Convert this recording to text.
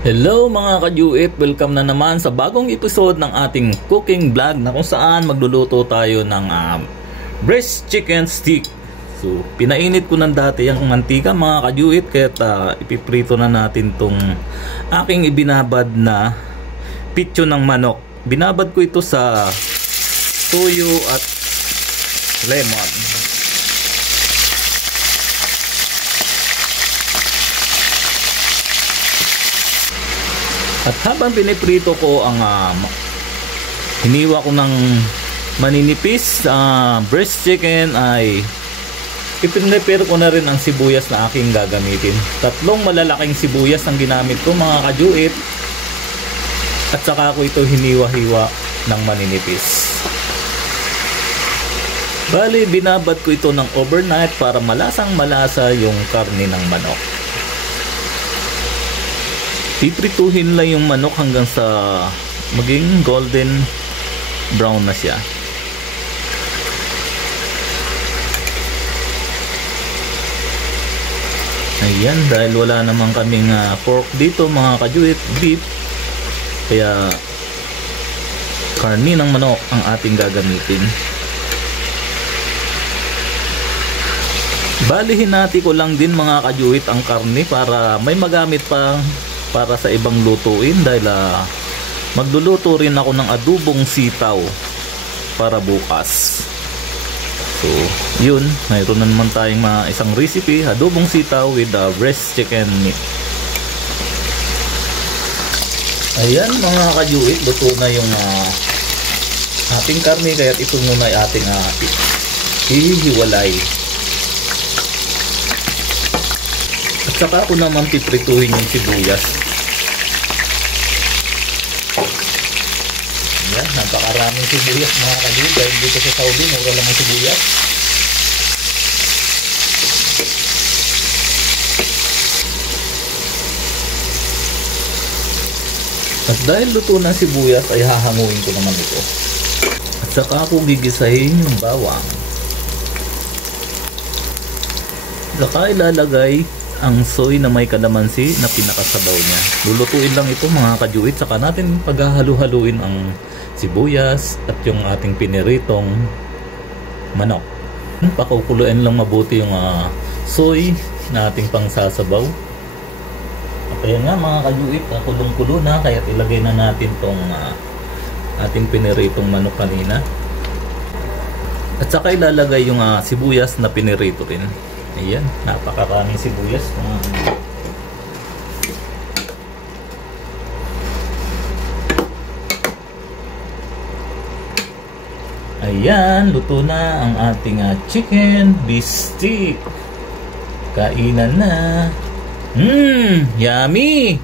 Hello mga ka-UF! Welcome na naman sa bagong episode ng ating cooking vlog na kung saan magluluto tayo ng breast chicken stick. So, pinainit ko ng dati yung mantika mga ka-UF kaya ipiprito na natin tong aking ibinabad na pityo ng manok. Binabad ko ito sa toyo at lemon. At habang piniprito ko ang hiniwa ko ng maninipis breast chicken ay ipinrepare ko na rin ang sibuyas na aking gagamitin. 3 malalaking sibuyas ang ginamit ko mga ka-UF. At saka ko ito hiniwa-hiwa ng maninipis. Bali, binabad ko ito ng overnight para malasang malasa yung karne ng manok. Piprituhin lang yung manok hanggang sa maging golden brown na siya. Ayan, dahil wala naman kaming pork dito mga ka-UF, beef, kaya karne ng manok ang ating gagamitin. Balihin natin ko lang din mga ka-UF ang karne para may magamit pa para sa ibang lutuin, dahil magluluto rin ako ng adubong sitaw para bukas. So yun, mayroon na naman tayong isang recipe, adubong sitaw with breast chicken meat. Ayan mga ka-UF, luto na yung ating karne, kaya ito muna ay ating hihiwalay. At saka ako naman piprituhin yung sibuyas. Ayan, napakaraming sibuyas mga ka-UF, dahil dito sa Saudi mura lang ang sibuyas. At dahil luto ng sibuyas ay hahanguin ko naman ito. At saka ako gigisahin yung bawang. Saka ilalagay ang soy na may kalamansi na pinakasabaw niya. Lulutuin lang ito mga ka-UF, saka natin paghahalu-haluin ang sibuyas at yung ating piniritong manok. Pakukuluin lang mabuti yung soy na ating pangsasabaw. At ayan nga mga ka-UF, kulong-kulo na, kaya ilagay na natin tong ating piniritong manok kanina. At saka ilalagay yung sibuyas na pinirito rin. Ayan, napakaraming sibuyas. Ayan, luto na ang ating chicken beef stick. Kainan na. Yummy!